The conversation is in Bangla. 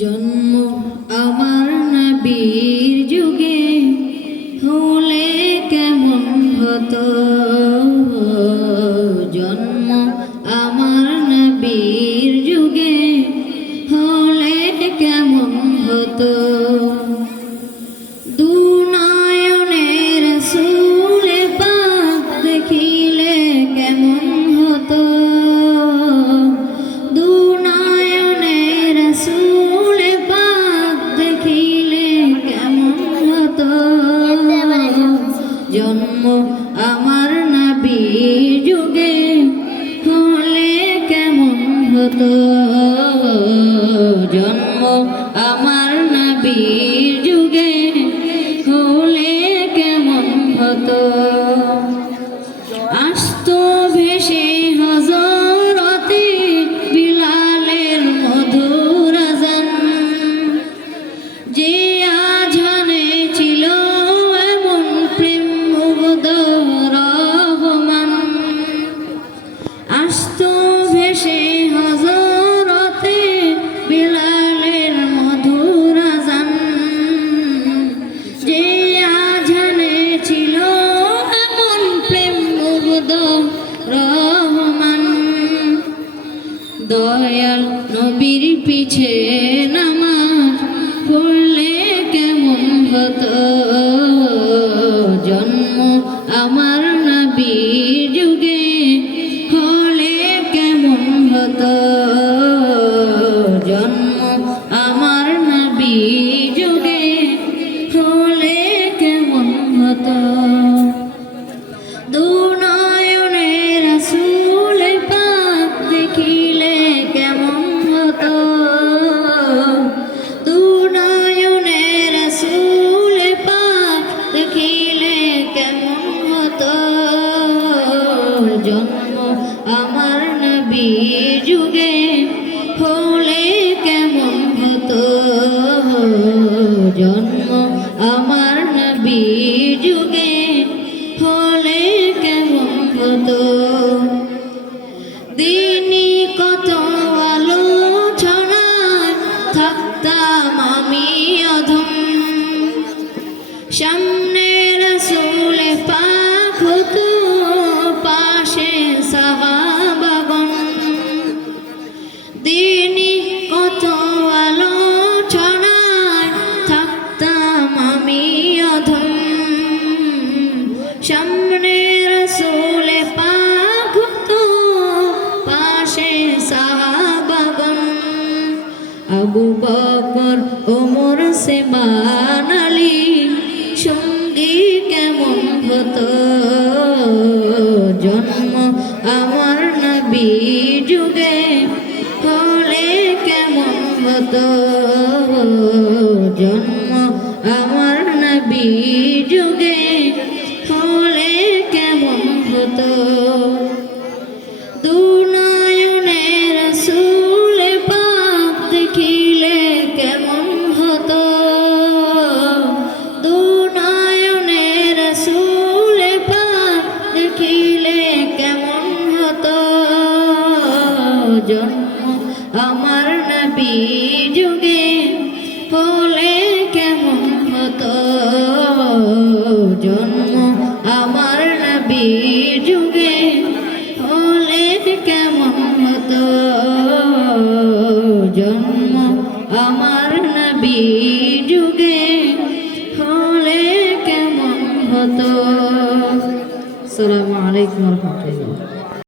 জন্ম আমার নবীর যুগে হলে কেমন হতো। জন্ম আমার নবীর যুগে হলে কেমন হতো। দুনয়নের রাসূল পাক দেখিলে কেমন হতো। দুনয়নের রাসূল পাক দেখিলে কেমন হতো। জন্ম আমার নবীর যুগে হলে কেমন হতো। জন্ম আমার নবীর যুগে হলে কেমন হতো। আসতো ভেসে হযরতে বিলালের মধুর আযান, যে আযানে ছিল এমন প্রেম মুগ্ধ রহমান। আসতো ভেসে হযরতে বিলালের মধুর আযান, যে আযানে ছিল এমন প্রেম মুগ্ধ রহমান। দয়াল নবীর পিছে নামাজ পড়লে কেমন হতো। জন্ম আমার নবীর যুগে হলে কেমন হতো। জন্ম আমার নবীর যুগে হলে কেমন হতো। দুনয়নের রাসূল পাক দেখিলে কেমন হতো। দুনয়নের রাসূল পাক দেখিলে কেমন হতো। জন্ম আমার নবীর যুগে হলে কেমন হতো। জন্ম আমার নবীর যুগে হলে কেমন হতো। দিনই কত আলোচনায় থাকতাম আমি অধম, সামনে রাসূল পাক হতো পাশে সাহাবাগণ। দিনই কত আলোচনায় থাকতাম আমি অধম, সামনে রাসূল পাক হতো পাশে সাহাবাগণ। আবু বকর ওমর ওসমান আলী সঙ্গী কেমন হতো। জন্ম আমার নবীর যুগে হলে কেমন হতো। জন্ম আমার নবীর যুগে হলে কেমন হতো। দুনয়নের রাসূল পাক দেখিলে কেমন হতো। দুনয়নের রাসূল পাক দেখিলে কেমন হতো। জন্ম আমার নবীর যুগে হলে কেমন হতো। জন্ম আমার নবীর যুগে হলে কেমন হতো। জন্ম আমার নবীর যুগে হলে কেমন হতো। আসসালামু আলাইকুম ওয়া রাহমাতুল্লাহ।